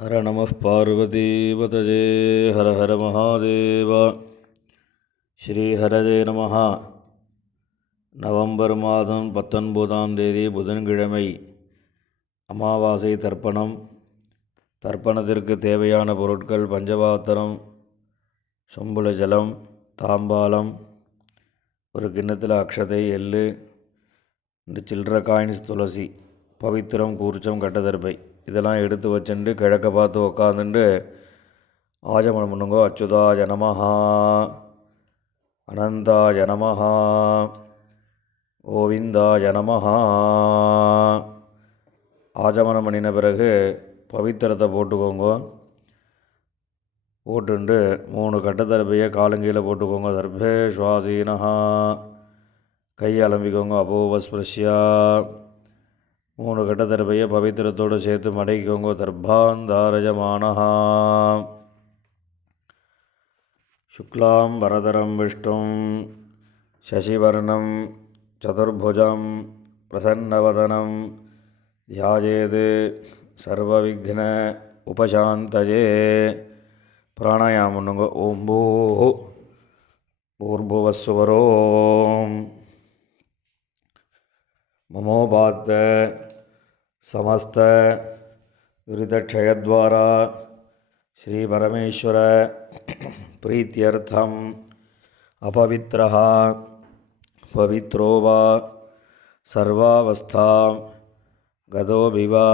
ஹர நம பார்வதீபதஜே ஹர ஹர மகாதேவ. ஸ்ரீஹரஜே நம. நவம்பர் மாதம் 19ஆம் தேதி புதன்கிழமை, அமாவாசை தர்ப்பணம். தர்ப்பணத்திற்கு தேவையான பொருட்கள்: பஞ்சபாத்திரம், சொம்புல ஜலம், தாம்பாலம், ஒரு கிண்ணத்தில் அக்ஷதை, எள்ளு, 2 சில்லற காயின்ஸ், துளசி, பவித்திரம், கூர்ச்சம், கட்டதர்பை இதெல்லாம் எடுத்து வச்சுட்டு கிழக்க பார்த்து உக்காந்துட்டு ஆஜமனம் பண்ணுங்கோ. அச்சுதாய நமஹா, அனந்தாய நமஹா, கோவிந்தாய நமஹா. ஆஜமனம் பண்ணின பிறகு பவித்திரத்தை போட்டுக்கோங்க. போட்டுண்டு 3 கட்டதர்பையை காலங்கீழே போட்டுக்கோங்க. தர்பே சுவாசீனஹா, கை அலம்பிக்கோங்க. அபோவஸ்பிருஷ்யா 3 கட்டதர்பையை பவித்திரத்தோடு சேர்த்து மடக்கிக்கோங்க. தர்பாந்தாரஜமானஹா. சுக்லாம் வரதரம் விஷ்ணும் சசிவர்ணம் சதுர்புஜம் பிரசன்னவதனம் தியாயேத் சர்வவிக்ன உபசாந்தயே. பிராணாயாமம் பண்ணுங்க. ஓம் பூ பூர்புவஸ்வரோம் மமோபாத்த சமஸ்த துரிதக்ஷயத்வாரா ஸ்ரீ பரமேஸ்வர பிரீத்யர்த்தம் அபவித்ரஹ பவித்ரோ வா சர்வாவஸ்தாம் கதோபிவா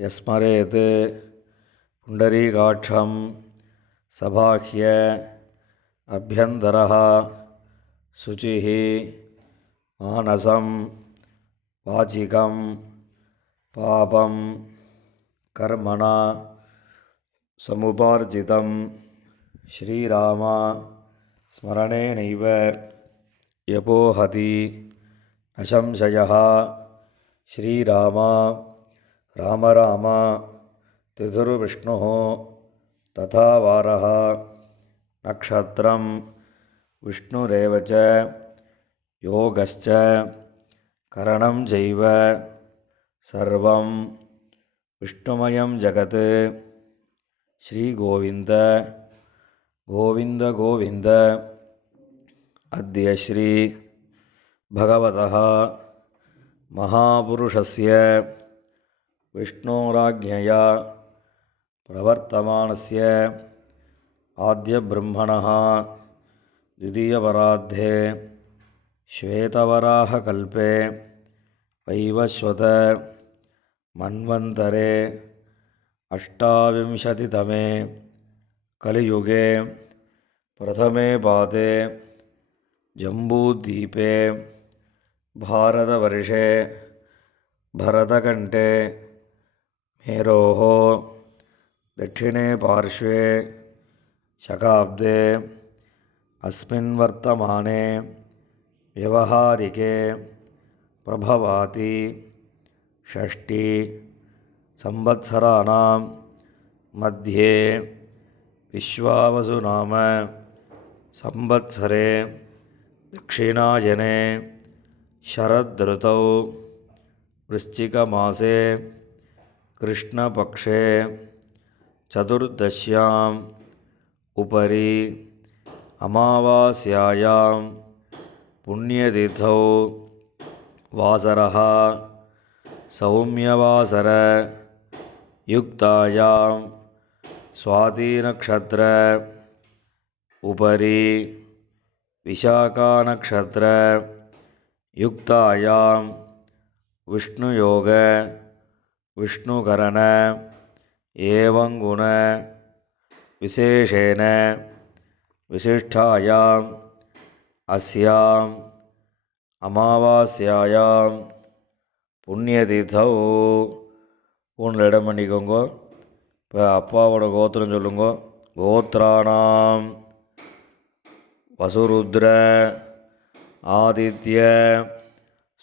யஸ்மரேத் புண்டரீகாட்சம் சபாஹ்ய அப்யந்தரஹ சுசிஹி மானசம் வாச்சிகம் பாபம் கர்மணா சமுபார்ஜிதம் ஸ்ரீராமா ஸ்மரணேனைவ யபோஹதி நசம்சயः. ஸ்ரீராமா ராம ராம திதுர்விஷ்ணுः ததா வாரः நக்ஷத்ரம் விஷ்ணுரேவ ச யோகஸ்ச கரணம் ஜைவ சர்வம் விஷ்ணுமயம் ஜகத். ஸ்ரீ கோவிந்த கோவிந்த கோவிந்த. அத்ய ஸ்ரீ பகவதः மகாபுருஷஸ்ய விஷ்ணோராஜ்ஞயா பிரவர்த்தமானஸ்ய ஆத்ய பிரம்மணः द्वितीयवराद्धे श्वेतवराहकल्पे वैवस्वत मन्वन्तरे अष्टाविंशतितमे कलियुगे प्रथमे पादे जम्बूद्वीपे भारतवर्षे भरतकण्ठे मेरोः दक्षिणे पार्श्वे शकाब्दे अस्मिन् वर्तमाने व्यवहारिके प्रभवाति षष्ठी संवत्सराणां मध्ये विश्वावसुनाम संवत्सरे दक्षिणायने शरदृतौ वृश्चिकमासे कृष्णपक्षे चतुर्दश्याम् उपरि अमावास्यायां पुण्यतिथौ वासरः सौम्यवासर युक्तायां स्वातिनक्षत्र उपरि विशाखानक्षत्र युक्तायां विष्णुयोग विष्णुकरण एवं गुण विशेषेण विशिष्टायां अस्यां अमावास्यायां புண்ணியதீர்த்தௌ. ஊனில் இடம் பண்ணிக்கோங்க. இப்போ அப்பாவோட கோத்திரம் சொல்லுங்க. கோத்ராணாம் வசுருத்ர ஆதித்ய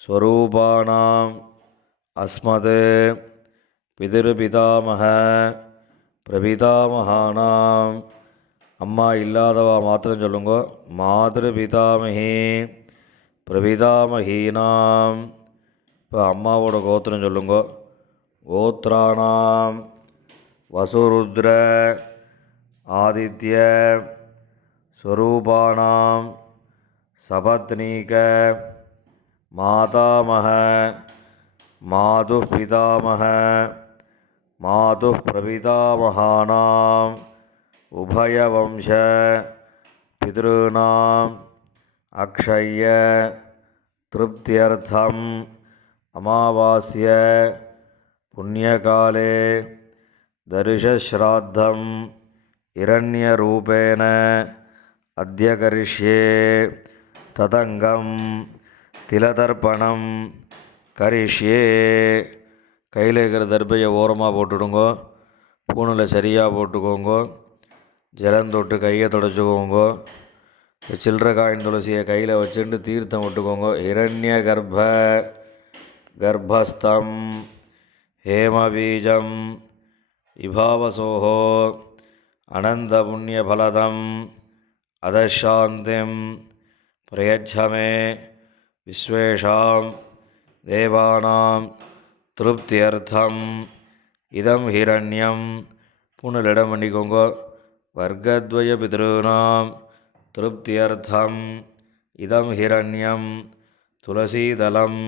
ஸ்வரூபானாம் அஸ்மத் பிதிருபிதாமக பிரபிதாமகானாம். அம்மா இல்லாதவா மாத்திரம் சொல்லுங்க. மாதృபிதாமகி பிரபிதாமகீனாம். இப்போ அம்மாவோட கோத்திரம் சொல்லுங்க. கோத்ராணாம் வசுருத்ர ஆதித்ய ஸ்வரூபானாம் சபத்னீக மாதாமக மாதுः பிதாமக மாதுः பிரபிதாமகானாம் உபயவம்ச பித்ருணாம் அக்ஷய திருப்தியர்த்தம் அமாவாஸ்ய புண்ணியகாலே தரிசஸ்ராத்தம் இரண்யரூபேண அத்ய கரிஷ்யே ததங்கம் திலதர்ப்பணம் கரிஷ்யே. கையில் இருக்கிற தர்பையை ஓரமாக போட்டுடுங்கோ, பூணில் சரியாக போட்டுக்கோங்கோ, ஜலந்தொட்டு கையை தொடச்சிக்கோங்க. சில்லற காயின் துளசியை கையில் வச்சுட்டு தீர்த்தம் விட்டுக்கோங்க. இரண்ய கர்ப்பஸ்தம் ஹேமபீஜம் இபாவசோஹோ அனந்த புண்ணியபலதம் அதசாந்திம் பிரயச்சமே விஸ்வேஷாம் தேவானாம் திருப்தியர்த்தம் இதம் ஹிரண்யம். புனலிடம் பண்ணிக்கோங்க. வர்க்கத்வய பித்ருணாம் திருப்தியர்த்தம் இதம் ஹிரண்யம் துளசீதலம்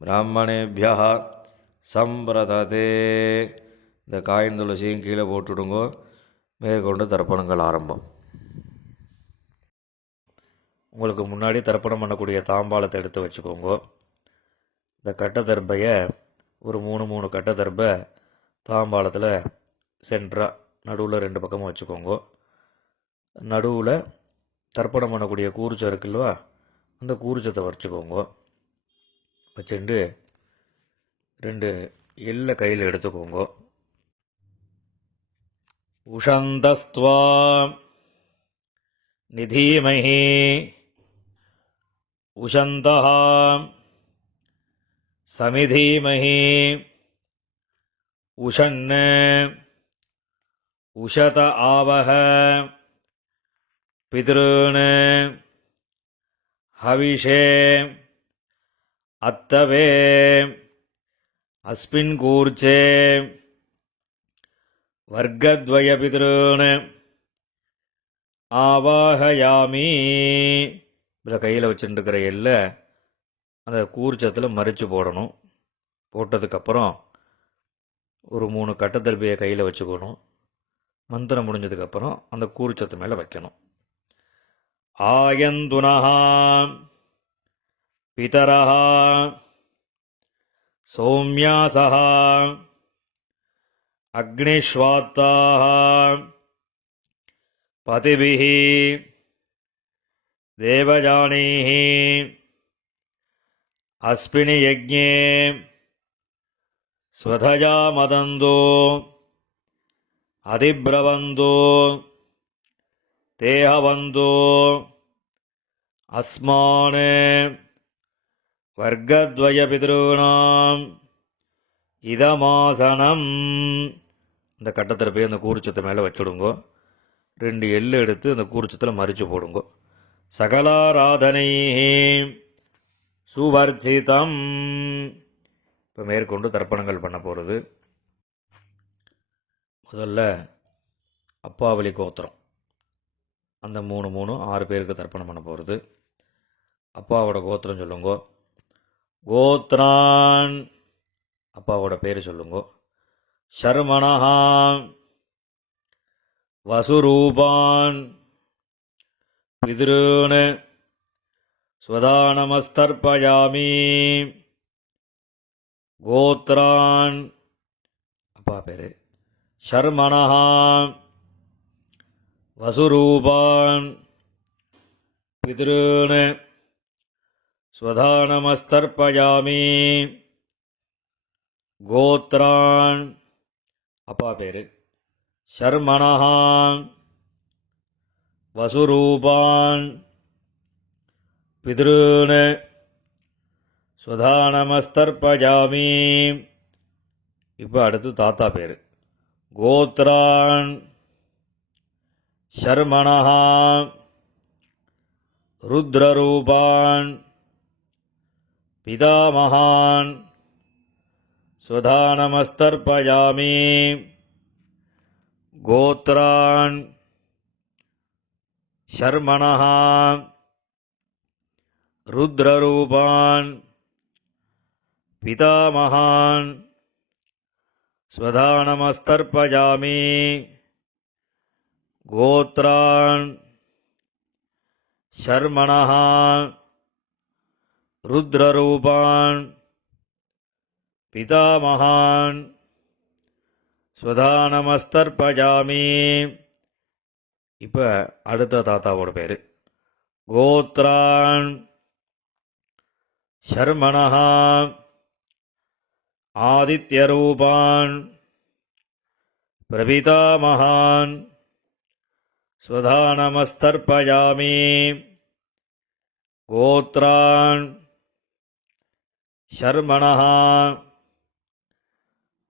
பிராமணேபியா சம்பிரததே. இந்த காயின் துளசியும் கீழே போட்டுடுங்கோ. மேற்கொண்டு தர்ப்பணங்கள் ஆரம்பம். உங்களுக்கு முன்னாடி தர்ப்பணம் பண்ணக்கூடிய தாம்பாளத்தை எடுத்து வச்சுக்கோங்க. இந்த கட்ட தர்பையை ஒரு 3 கட்ட தர்பை தாம்பாளத்தில் சென்டராக நடுவில் 2 பக்கமும் வச்சுக்கோங்க. நடுவில் தர்ப்பணம் பண்ணக்கூடிய கூர்ச்சம் இருக்குல்வா, அந்த கூர்ச்சத்தை வச்சுக்கோங்க. வச்சுட்டு 2 எள்ளை கையில் எடுத்துக்கோங்க. உஷந்தஸ்த்வா நிதீமஹி உஷந்தஹ சமிதீமஹி உஷன்ன உஷத ஆவஹ பித்ருன் ஹவிஷே அத்தவே அஸ்மின் கூர்ச்சே வர்க்கத்வய பித்ருன் ஆவாஹயாமி. இதில் கையில் வச்சுட்டுருக்கிற எல்லை அந்த கூர்ச்சத்தில் மறித்து போடணும். போட்டதுக்கப்புறம் ஒரு 3 கட்டத்தர்பியை கையில் வச்சுக்கணும். மந்திரம் முடிஞ்சதுக்கப்புறம் அந்த கூர்ச்சத்து மேலே வைக்கணும். ஆயந்துனஹா பிதரஹா சௌமியாசஹா அக்னிஷ்வாத்தாஹ பதிபிஹி தேவஜானீஹி அஸ்மினி யஜ்ஞே ஸ்வதயா மதந்தோ அதிப்ரவந்தோ தேஹவந்தோ அஸ்மான் வர்க்கத்வய பித்ருணாம் இதமாசனம். இந்த கட்டத்தில் போய் அந்த கூர்ச்சத்தை மேலே வச்சுடுங்கோ. 2 எள்ளு எடுத்து அந்த கூர்ச்சத்தில் மறித்து போடுங்கோ. சகலாராதனை சுவர்ச்சிதம். இப்போ மேற்கொண்டு தர்ப்பணங்கள் பண்ண போகிறது. முதல்ல அப்பாவளி கோத்திரம், அந்த 6 பேருக்கு தர்ப்பணம் பண்ண போகிறது. அப்பாவோட கோத்திரம் சொல்லுங்கோ. கோத்ரான், அப்பாவோட பேர் சொல்லுங்கோ. ஷர்மணஹா வசுரூபான் பித்ருன் ஸ்வதானமஸ்தர்ப்பயாமி. கோத்ரான், அப்பா பேர். ஷர்மணஹா வசுரூபான் பித்ருன் ஸ்வதானமஸ்தர்ப்பயாமி. கோத்ரான், அப்பா பேர். ஷர்மணஹா வசுரூபான் பித்ருன் ஸ்வதானமஸ்தர்ப்பயாமி. இப்போ அடுத்து தாத்தா பேர். கோத்ரான் ஷர்மணஹா ருத்ரரூபான் பிதாமகான் ஸ்வதானமஸ்தர்ப்பயாமி. கோத்ரான் ஷர்மணः ருத்ரரூபான் பிதாமகான் ஸ்வதானமஸ்தர்ப்பயாமி கோத்ரான் ஷர்மணः ருத்ரரூபான் பிதாமகான் ஸ்வதானமஸ்தர்ப்பயாமி. இப்போ அடுத்த தாத்தாவோட பேர் கோத்ரான் ஷர்மணः ஆதித்யரூபான் பிரபிதாமகான் ஸ்வதானமஸ்தர்ப்பயாமி. கோத்ரான் ஷர்மணः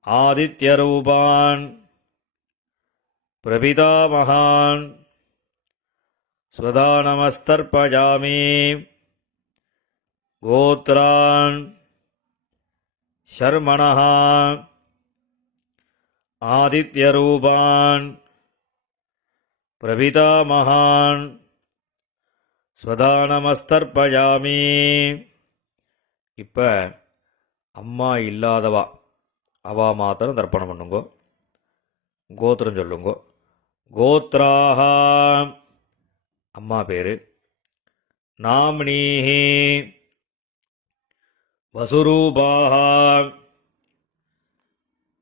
ஆதித்யரூபான் பிரபிதாமகான் ஸ்வதானமஸ்தர்ப்பயாமி. கோத்ரான் ஷர்மணः ஆதித்யரூபான் பிரபிதாமகான் ஸ்வதானமஸ்தர்ப்பயாமி. இப்போ அம்மா இல்லாதவா அவா மாத்திரம் தர்ப்பணம் பண்ணுங்கோ. கோத்திரம் சொல்லுங்கோ. கோத்ராஹ அம்மா பேர். நாம்னீஹி வசுரூபாஹ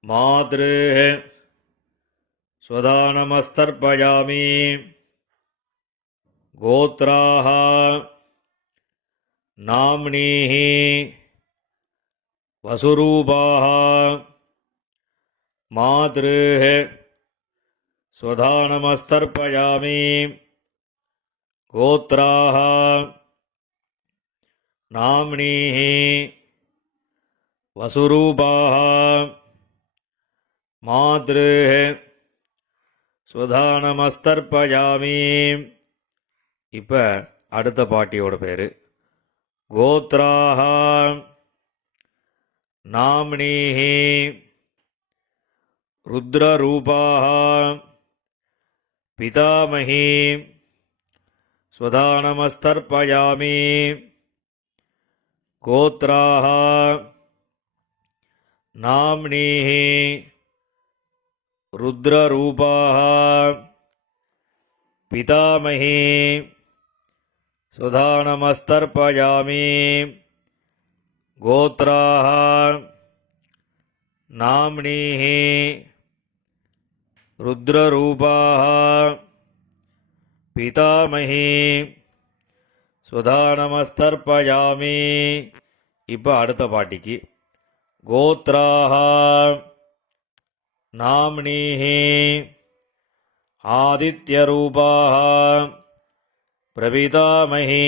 மாத்ருஹ ஸ்வதானமஸ்தர்ப்பயாமி. கோத்ராஹ நாம்னீஹி வசுரூபாஹ மாத்ருஹ ஸ்வதானமஸ்தர்ப்பயாமி. கோத்ராஹ நாம்னீஹி வசுரூபாஹ மாத்ருஹ ஸ்வதானமஸ்தர்ப்பயாமி. இப்போ அடுத்த பாட்டியோட பேர் கோத்ராஹ நாம்னீஹி ருத்ரரூபாஹ பிதாமகி ஸ்வதானமஸ்தர்ப்பயாமி. கோத்ராஹ நாம்னீஹி ருத்ரரூபாஹ பிதாமகி ஸ்வதானமஸ்தர்ப்பயாமி. கோத்ராஹ நாம்னீஹி ருத்ரரூபாஹ பிதாமகி ஸ்வதானமஸ்தர்ப்பயாமி. இப்போ அடுத்த பாட்டிக்கு கோத்ராஹ நாம்னீஹி ஆதித்யரூபாஹ பிரபிதாமகி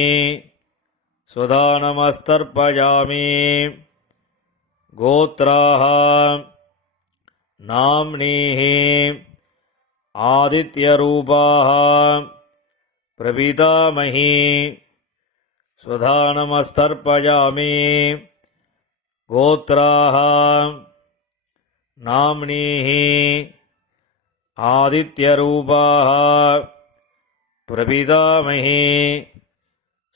ஸ்வதானமஸ்தர்ப்பயாமி. கோத்ராஹ நாம்னீஹி ஆதித்யரூபாஹ பிரபிதாமகி ஸ்வதானமஸ்தர்ப்பயாமி. கோத்ராஹ நாம்னீஹி ஆதித்யரூபாஹ பிரபிதாமகி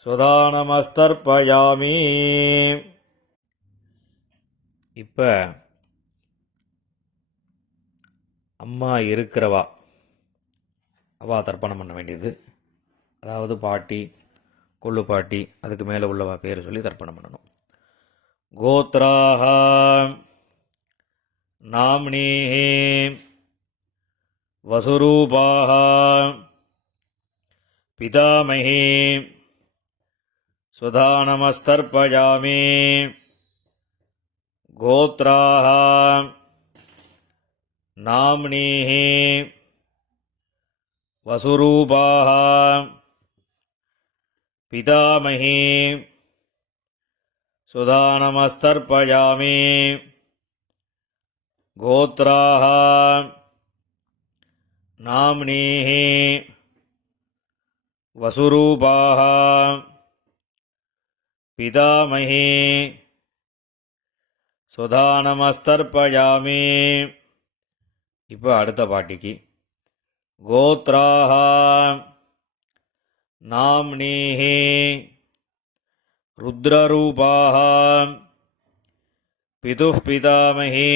ஸ்வதானமஸ்தர்ப்பயாமி. இப்போ அம்மா இருக்கிறவா அவா தர்ப்பணம் பண்ண வேண்டியது. அதாவது பாட்டி கொள்ளு பாட்டி அதுக்கு மேலே உள்ளவா பேர் சொல்லி தர்ப்பணம் பண்ணணும். கோத்ராஹ நாம்னீஹி வசுரூபாஹ பிதாமகி ஸ்வதானமஸ்தர்ப்பயாமி. கோத்ராஹ நாம்னீஹி வசுரூபாஹ பிதாமகி ஸ்வதானமஸ்தர்ப்பயாமி. கோத்ராஹ நாம்னீஹி வசுரூபாஹ பிதாமகி ஸ்வதானமஸ்தர்ப்பயாமி. இப்போ அடுத்த பாட்டிக்கு गोत्राः नाम्नीः रुद्ररूपाः पितुः पितामही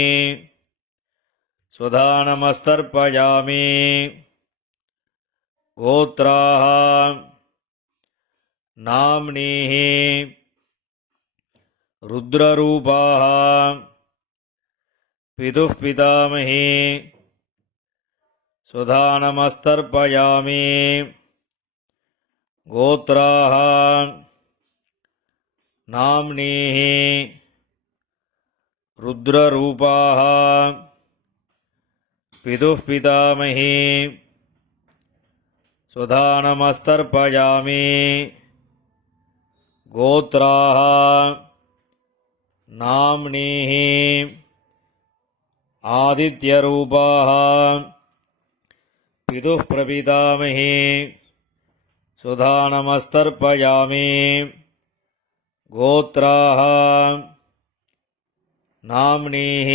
स्वधानमस्तर्पयामि गोत्राः नाम्नीः रुद्ररूपाः पितुः पितामही स्वधानमस्तर्पयामि गोत्राः नाम्नीः रुद्ररूपाः पितुः पितामही स्वधानमस्तर्पयामि गोत्राः नाम्नीः आदित्यरूपाः पितुः प्रपितामही स्वधानमस्तर्पयामि गोत्राः नाम्नीः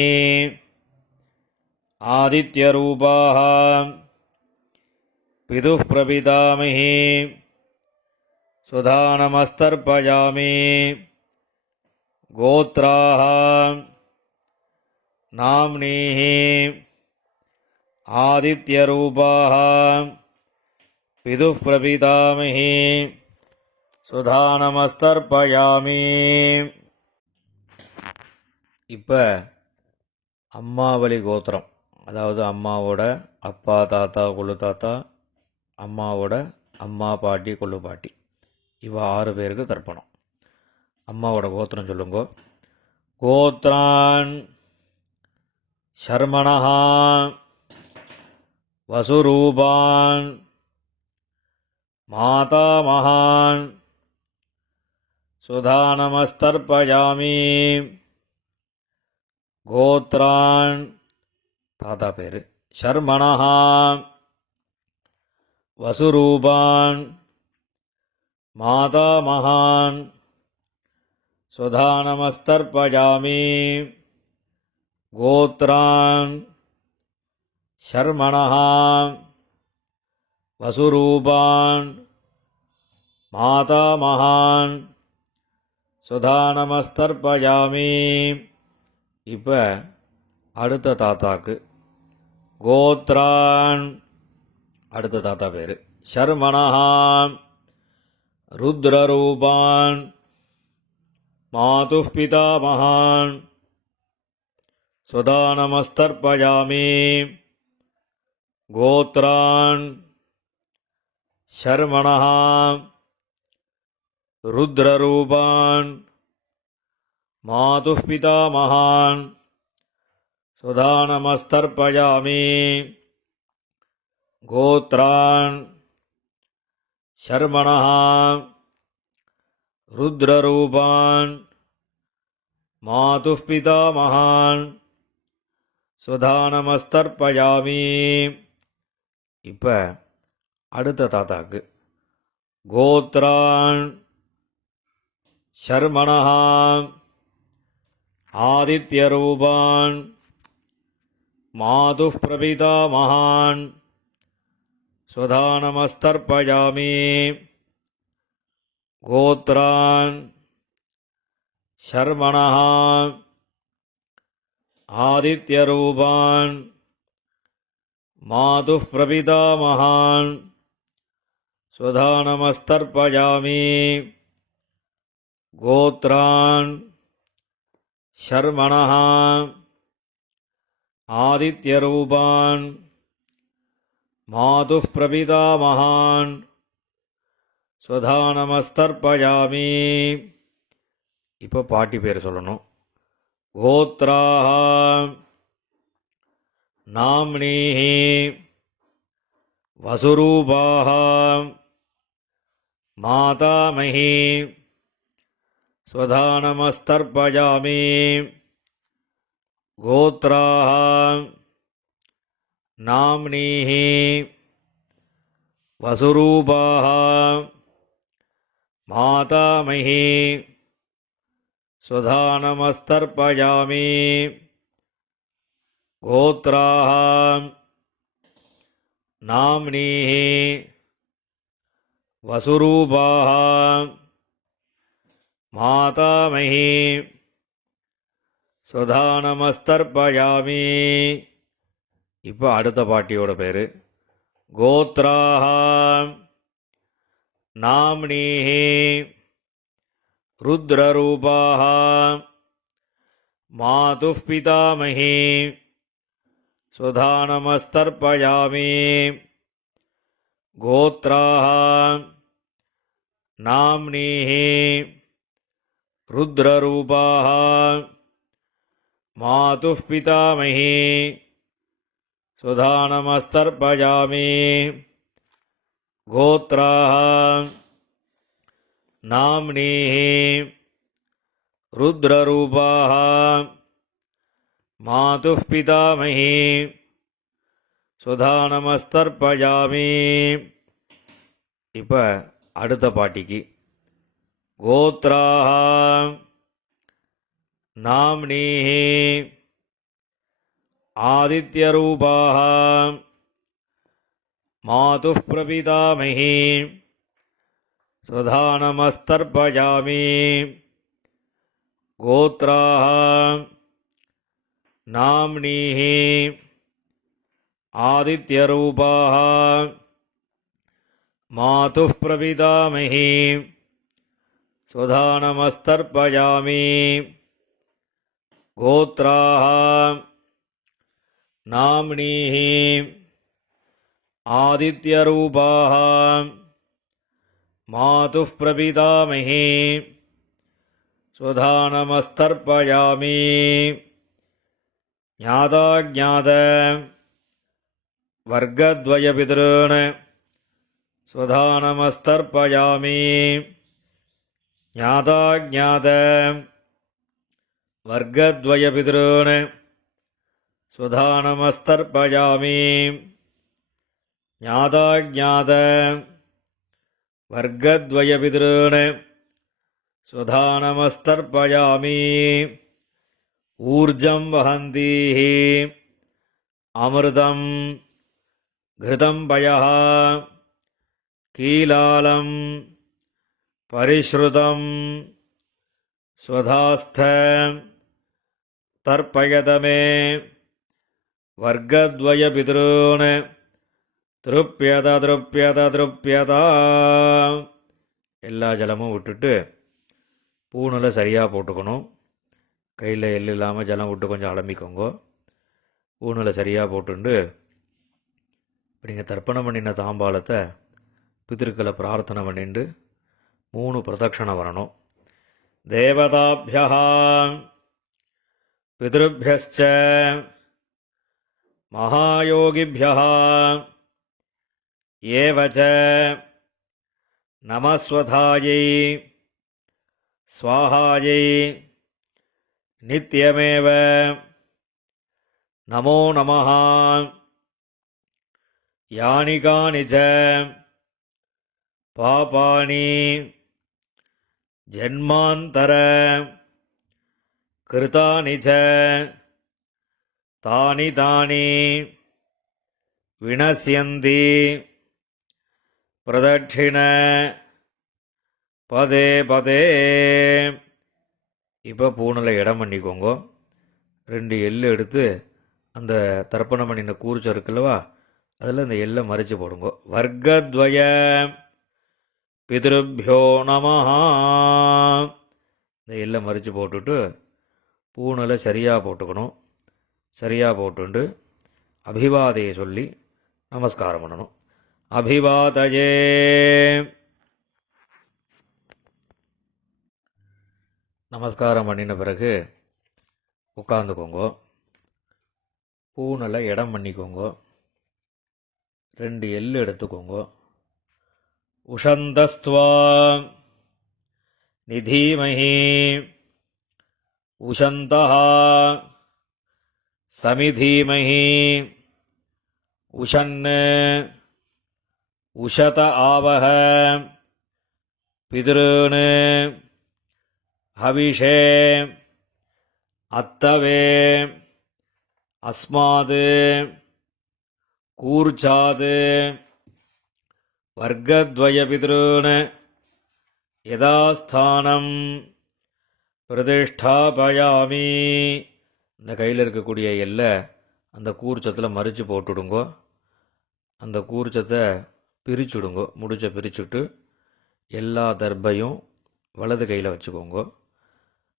आदित्यरूपाः पितुः प्रपितामही स्वधानमस्तर्पयामि गोत्राः नाम्नीः आदित्यरूपाः पितुः प्रपितामही स्वधानमस्तर्पयामि. இப்போ அம்மாவளி கோத்திரம், அதாவது அம்மாவோட அப்பா தாத்தா கொள்ளு தாத்தா, அம்மாவோட அம்மா பாட்டி கொள்ளு பாட்டி, இவ 6 பேருக்கு தர்ப்பணம். அம்மாவோட கோத்திரம் சொல்லுங்க. கோத்ரான் சர்மணஹ வசுரூபான் மாதாமகான் சுதானமஸ்தர்ப்பயாமி கோத்ரான் தாத்தா பேர் சர்மணஹ வசுரூபான் மாதாமகான் சுதானமஸ்தர்ப்பயாமி கோத்ரான் சர்மணஹ வசுரூபான் மாதாமகான் சுதானமஸ்தர்ப்பயாமி. இப்போ அடுத்த தாத்தாக்கு கோத்ரான், அடுத்த தாத்தா பேர் சர்மணஹ ருத்ரரூபான் மாதுः பிதாமகான் சுதானமஸ்தர்ப்பயாமி கோத்ரான் சர்மணஹ ருத்ரரூபான் மாதுः பிதாமகான் சுதானமஸ்தர்ப்பயாமி கோத்ரான் சர்மணஹ ருத்ரரூபான் மாதுः பிதாமகான் சுதானமஸ்தர்ப்பயாமி. இப்போ அடுத்த தாத்தாக்கு கோத்ரான் சர்மணஹ ஆதித்யரூபான் மாதுः பிரபிதாமகான் சுதானமஸ்தர்ப்பயாமி கோத்ரான் சர்மணஹ ஆதித்யரூபான் மாதுः பிரபிதாமகான் சுதானமஸ்தர்ப்பயாமி கோத்ரான் சர்மணஹ ஆதித்யரூபான் மாதுः பிரபிதாமகான் சுதானமஸ்தர்ப்பயாமி. இப்போ பாட்டி பேர் சொல்லணும். கோத்ராः நாம்னீः வசுரூபாः மாதாமஹி ஸ்வதானமஸ்தர்ப்பயாமி கோத்ராः நாம்னீः வசுரூபாः மாதாமஹி ஸ்வதானமஸ்தர்ப்பயாமி கோத்ராः நாம்னீः வசுரூபாः மாதாமஹி ஸ்வதானமஸ்தர்ப்பயாமி. இப்போ அடுத்த பாட்டியோட பேர் கோத்ராः நாம்னீः ருத்ரரூபாः மாதுः பிதாமஹி ஸ்வதானமஸ்தர்ப்பயாமி. கோத்ராः நாம்னீः ருத்ரரூபாः மாதுः பிதாமஹி ஸ்வதானமஸ்தர்ப்பயாமி. கோத்ராः நாம்னீः ருத்ரரூபாः மாதுः பிதாமஹி ஸ்வதானமஸ்தர்ப்பயாமி. இப்போ அடுத்த பாட்டிக்கு கோத்ராः நாம்னீः ஆதித்யரூபாः மாதுः பிரபிதாமஹி ஸ்வதானமஸ்தர்ப்பயாமி. கோத்ராः நாம்னீः ஆதித்யரூபாः மாதுः பிரபிதாமஹி ஸ்வதானமஸ்தர்ப்பயாமி. கோத்ராः நாம்னீः ஆதித்யரூபாः மாதுः பிரபிதாமஹி ஸ்வதானமஸ்தர்ப்பயாமி. ஞாதாஜ்ஞாத வர்க்கத்வயபிதॄன் ஸ்வதானமஸ்தர்ப்பயாமி. ஞாதாஜ்ஞாத வர்க்கத்வயபிதॄன் ஸ்வதானமஸ்தர்ப்பயாமி. ஞாதாஜ்ஞாத வர்க்கத்வயபிதॄன் ஸ்வதானமஸ்தர்ப்பயாமி. ஊர்ஜம் வஹந்தீः அமிர்தம் घृतं पयः कीलालं परिश्रुतं स्वधास्थ तर्पयत मे वर्गद्वयपितॄन् திருப்பியத திருப்பியத திருப்பியதா. எல்லா ஜலமும் விட்டுட்டு பூணில் சரியாக போட்டுக்கணும். கையில் எள்ளு இல்லாமல் ஜலம் விட்டு கொஞ்சம் அலம்பிக்கோங்க. பூணில் சரியாக போட்டுண்டு இப்போ நீங்கள் தர்ப்பணம் பண்ணின தாம்பாலத்தை பித்திருக்களை பிரார்த்தனை பண்ணிட்டு 3 பிரதட்சணை வரணும். தேவதாபியா பிதృभ्यश्च மகாயோகிभ्यः ஏவச நமஸ்வதாயை ஸ்வாஹாயை நித்யமேவ நமோ நமः. யானி கானி ச பாபானி ஜன்மாந்தர கிருதானி ச தானி தானி வினஸ்யந்தி பிரதட்சிண பதே பதே. இப்போ பூணில் இடம் பண்ணிக்கோங்க. 2 எள்ளு எடுத்து அந்த தர்ப்பணம் பண்ணின கூர்ச்சம் இருக்குல்லவா, அதில் இந்த எள்ளை மறித்து போடுங்க. வர்க்கத்வய பிதృभ्यो நமஹ. இந்த எள்ளை மறித்து போட்டுட்டு பூணில் சரியாக போட்டுக்கணும். சரியாக போட்டுண்டு அபிவாதையை சொல்லி நமஸ்காரம் பண்ணணும். அபிவாதயே. நமஸ்காரம் பண்ணின பிறகு உட்காந்துக்கோங்க. பூணில் இடம் பண்ணிக்கோங்க. 2 எள்ளு எடுத்துக்கோங்க. உஷந்தஸ்துவா நிதீமஹி உஷந்தஹ சமிதீமஹி உஷன் உஷத ஆவஹ பிதॄன் ஹவிஷே அத்தவே அஸ்மாத் கூர்ச்சாது வர்க்கத்வய பித்ருன் யதாஸ்தானம் பிரதிஷ்டாபயாமி. இந்த கையில் இருக்கக்கூடிய எல்லை அந்த கூர்ச்சத்தில் மறித்து போட்டுடுங்கோ. அந்த கூர்ச்சத்தை பிரிச்சுடுங்கோ. முடிச்ச பிரிச்சுட்டு எல்லா தர்பையும் வலது கையில் வச்சுக்கோங்க.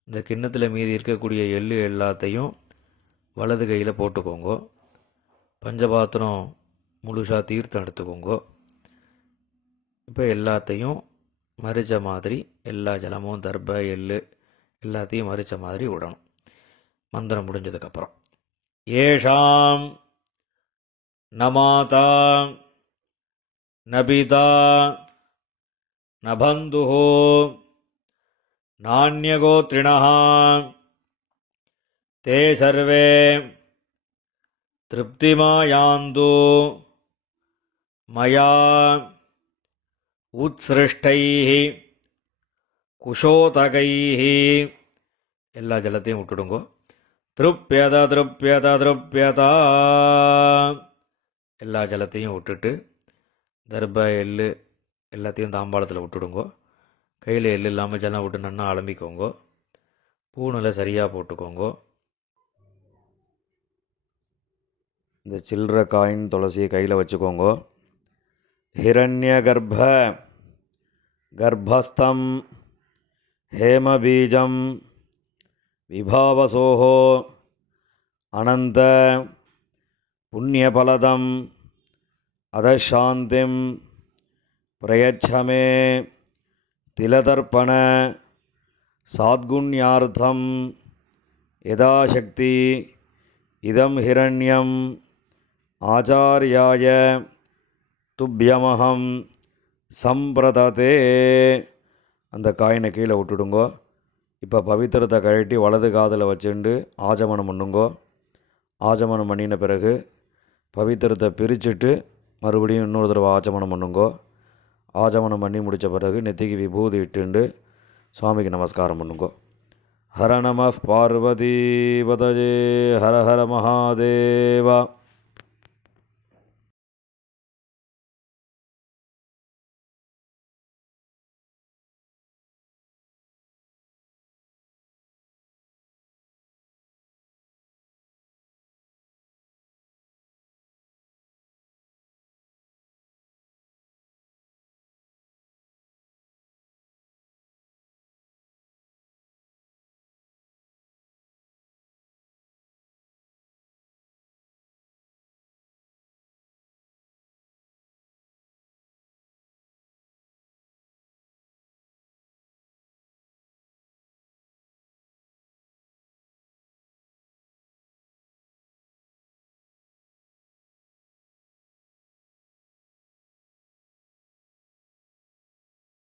இந்த கிண்ணத்தில் மீதி இருக்கக்கூடிய எள்ளு எல்லாத்தையும் வலது கையில் போட்டுக்கோங்க. பஞ்சபாத்திரம் முழுசாக தீர்த்தம் எடுத்துக்கோங்க. இப்போ எல்லாத்தையும் மறித்த மாதிரி எல்லா ஜலமும் தர்பை எள்ளு எல்லாத்தையும் மறித்த மாதிரி விடணும். மந்திரம் முடிஞ்சதுக்கப்புறம் ஏஷாம் நமாதா நபிதா நபந்துஹோ நான்யகோத்ரிணः தே சர்வே திருப்திமாயாந்து மயா உத்ஸ்ருஷ்டைः குஷோதகைः. எல்லா ஜலத்தையும் விட்டுடுங்கோ. திருப்யத திருப்யத திருப்யதா. எல்லா ஜலத்தையும் விட்டுட்டு தர்ப எள்ளு எல்லாத்தையும் தாம்பாளத்தில் விட்டுடுங்கோ. கையில் எள்ளு இல்லாமல் ஜலம் விட்டு நன்னா அலம்பிக்கோங்கோ. பூணில் சரியாக போட்டுக்கோங்கோ. இந்த சில்லற காயின் துளசியை கையில் வச்சுக்கோங்கோ. ஹிரண்ய கர்ப்பஸ்தம் ஹேமபீஜம் விபாவசோஹோ அனந்த புண்ணியபலதம் அதசாந்திம் பிரயச்சமே திலதர்ப்பண சாத்குண்யார்த்தம் யதாசக்தி இதம் ஹிரண்யம் ஆச்சார்யாய துப்யமஹம் சம்பிரததே. அந்த காயினை கீழே விட்டுடுங்கோ. இப்போ பவித்திரத்தை கழட்டி வலது காதில் வச்சுண்டு ஆஜமனம் பண்ணுங்கோ. ஆஜமனம் பண்ணின பிறகு பவித்திரத்தை பிரிச்சுட்டு மறுபடியும் இன்னொரு தடவை ஆஜமனம் பண்ணுங்கோ. ஆஜமனம் பண்ணி முடித்த பிறகு நெத்திக்கு விபூதி இட்டுண்டு சுவாமிக்கு நமஸ்காரம் பண்ணுங்கோ. ஹர நம பார்வதி பதஜே ஹர ஹர மகாதேவா.